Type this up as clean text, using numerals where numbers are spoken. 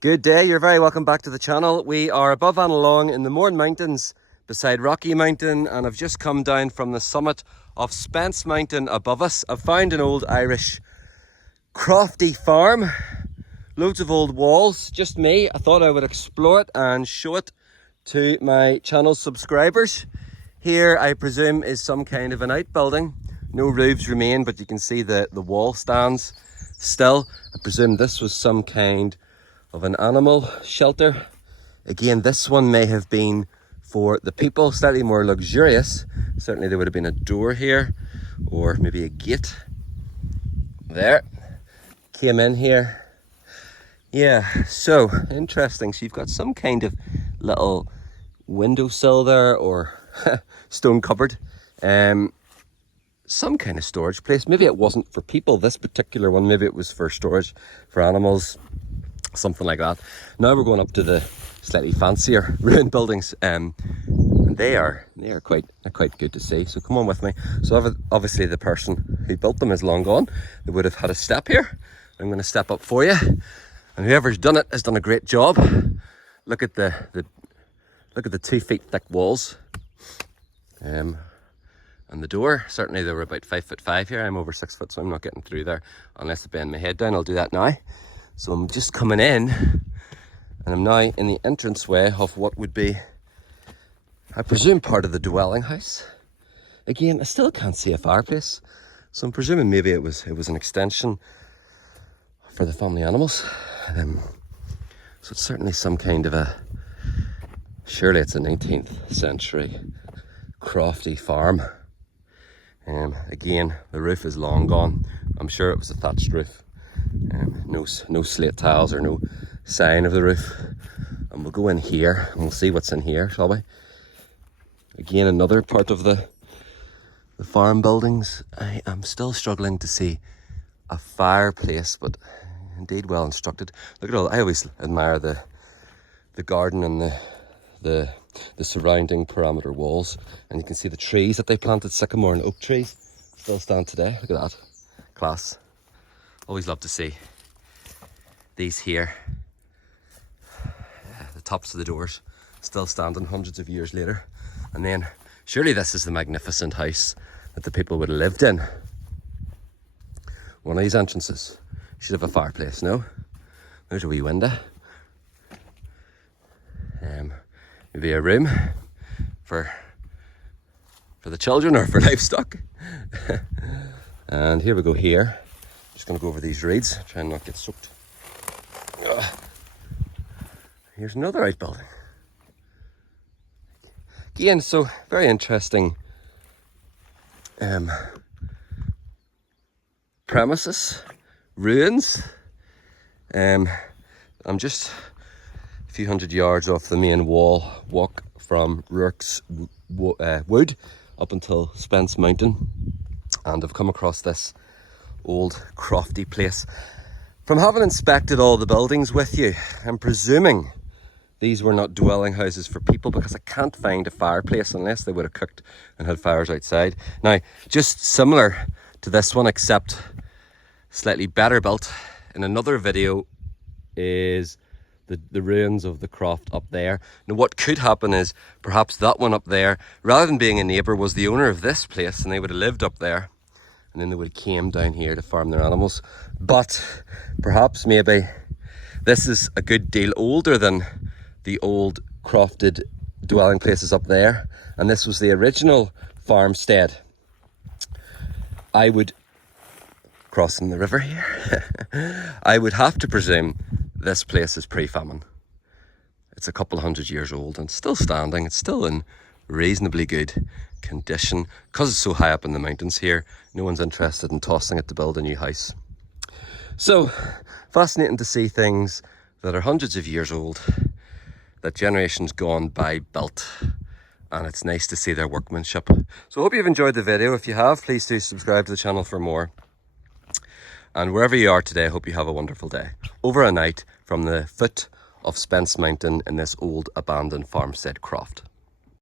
Good day, you're very welcome back to the channel. We are above and along in the Mourne Mountains beside Rocky Mountain, and I've just come down from the summit of Spence Mountain above us. I've found an old Irish crofty farm, loads of old walls, just me. I thought I would explore it and show it to my channel subscribers. Here I presume is some kind of an outbuilding. No roofs remain, but you can see the wall stands still. I presume this was some kind of an animal shelter. Again, this one may have been for the people, slightly more luxurious. Certainly there would have been a door here, or maybe a gate. There, came in here. Yeah, so interesting. So you've got some kind of little windowsill there, or stone cupboard. Some kind of storage place. Maybe it wasn't for people, this particular one. Maybe it was for storage for animals, something like that. Now we're going up to the slightly fancier ruined buildings, and they are quite good to see. So come on with me. So obviously the person who built them is long gone. They would have had a step here. I'm going to step up for you, and whoever's done it has done a great job. Look at the 2 feet thick walls, and the door. Certainly they were about 5'5" here. I'm over 6 foot, so I'm not getting through there unless I bend my head down. I'll do that now. So I'm just coming in, and I'm now in the entranceway of what would be, I presume, part of the dwelling house. Again, I still can't see a fireplace, so I'm presuming maybe it was an extension for the family animals. So it's certainly some kind of a, surely it's a 19th century crofty farm. Again, the roof is long gone. I'm sure it was a thatched roof. No slate tiles or no sign of the roof. And we'll go in here and we'll see what's in here, shall we? Again, another part of the farm buildings. I am still struggling to see a fireplace, but indeed well instructed. Look at all, I always admire the garden and the surrounding perimeter walls, and you can see the trees that they planted, sycamore and oak trees, still stand today. Look at that, class. Always love to see these here. The tops of the doors still standing hundreds of years later. And then surely this is the magnificent house that the people would have lived in. One of these entrances should have a fireplace, no? There's a wee window. Maybe a room for the children or for livestock. And here we go here. Just going to go over these reeds, try and not get soaked. Here's another outbuilding. Again, so very interesting premises, ruins. I'm just a few hundred yards off the main walk from Rourke's Wood up until Spence Mountain, and I've come across this old crofty place. From having inspected all the buildings with you, I'm presuming these were not dwelling houses for people, because I can't find a fireplace unless they would have cooked and had fires outside. Now, just similar to this one, except slightly better built, in another video is the ruins of the croft up there. Now what could happen is perhaps that one up there, rather than being a neighbour, was the owner of this place, and they would have lived up there, and then they would have came down here to farm their animals. But perhaps maybe this is a good deal older than the old crofted dwelling places up there, and this was the original farmstead. I would, crossing the river here, I would have to presume this place is pre-famine. It's a couple hundred years old and still standing. It's still in reasonably good condition. Because it's so high up in the mountains here, no one's interested in tossing it to build a new house. So, fascinating to see things that are hundreds of years old, that generations gone by built, and it's nice to see their workmanship. So I hope you've enjoyed the video. If you have, please do subscribe to the channel for more. And wherever you are today, I hope you have a wonderful day. Over and out from the foot of Spence Mountain in this old abandoned farmstead croft.